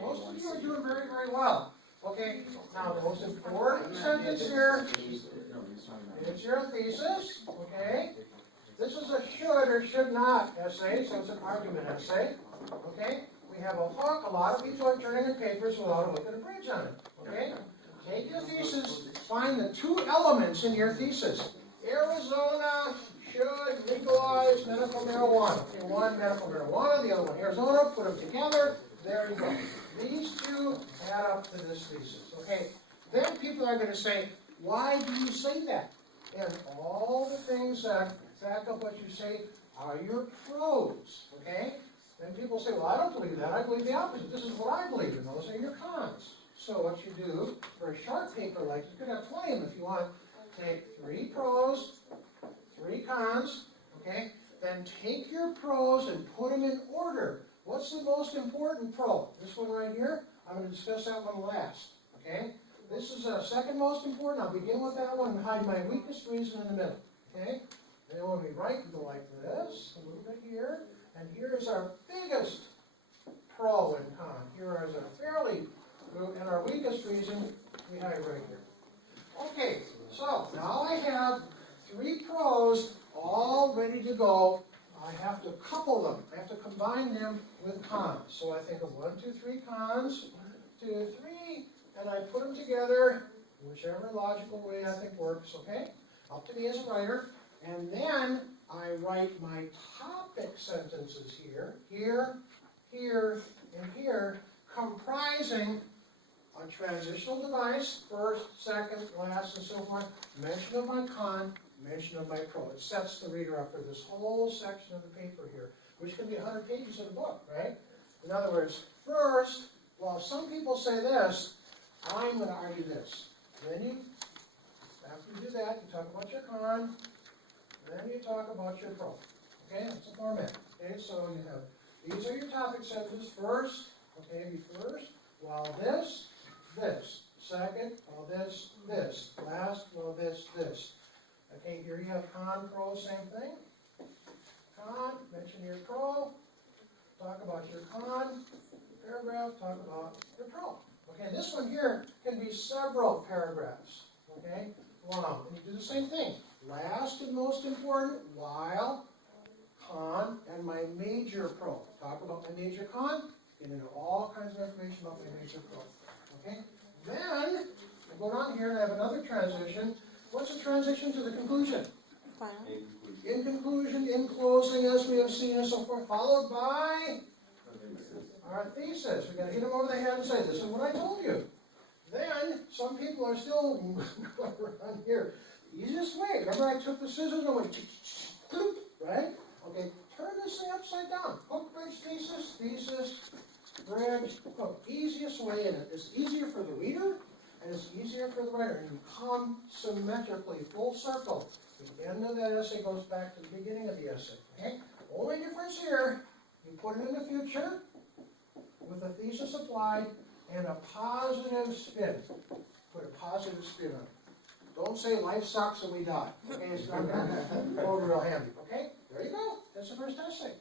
Most of you are doing very, very well. Okay, now the most important sentence here is your thesis. Okay, this is a should or should not essay, so it's an argument essay. Okay, we have a hook. A lot of people are turning in papers without a hook and a bridge on it. Okay, take your thesis, find the two elements in your thesis. Arizona should legalize medical marijuana. Okay, one medical marijuana, the other one Arizona, put them together. There you go. These two add up to this thesis. Okay, then people are going to say, why do you say that? And all the things that back up what you say are your pros. Okay? Then people say, well, I don't believe that. I believe the opposite. This is what I believe, and those are your cons. So what you do for a short paper like you could have 20 of them if you want. Take 3 pros, 3 cons. Okay? Then take your pros and put them in order. What's the most important pro? This one right here? I'm going to discuss that one last. Okay? This is the second most important. I'll begin with that one and hide my weakest reason in the middle. Okay? And when we write, we go like this, a little bit here. And here's our biggest pro and con. Here is our fairly, and our weakest reason, we hide right here. Okay, so now I have 3 pros all ready to go. I have to couple them. I have to combine them with cons. So I think of 1, 2, 3 cons, 1, 2, 3, and I put them together, whichever logical way I think works, okay? Up to me as a writer. And then I write my topic sentences here, here, and here, comprising a transitional device, first, second, last, and so forth, mention of my con, mention of my pro. It sets the reader up for this whole section of the paper here, which can be 100 pages of the book, right? In other words, first, well, some people say this, I'm going to argue this. Then you, after you do that, you talk about your con, then you talk about your pro. Okay, that's the format. Okay, so you have, these are your topic sentences. First, okay, first, while this, second, while this, last, while this. Okay, here you have con, pro, same thing. Con, mention your pro, talk about your con, paragraph, talk about your pro. Okay, this one here can be several paragraphs. Okay, long. And you do the same thing. Last and most important, while, con, and my major pro. Talk about my major con, get into all kinds of information about my major pro. Okay? Then, I go down here and I have another transition. What's the transition to the conclusion? Final. In conclusion, in closing, as we have seen, and so forth, followed by our thesis. We've got to hit them over the head and say, this is what I told you. Then, some people are still going around here. Easiest way. Remember I took the scissors and went, right? Okay, turn this thing upside down. Hook, bridge, thesis, bridge, hook. Easiest way in it. It's easier for the reader, and it's easier for the writer. And you come symmetrically, full circle. The end of that essay goes back to the beginning of the essay. Okay? Only difference here, you put it in the future with a thesis applied and a positive spin. Put a positive spin on it. Don't say life sucks and we die. Okay, it's not going to go real handy. Okay, there you go. That's the first essay.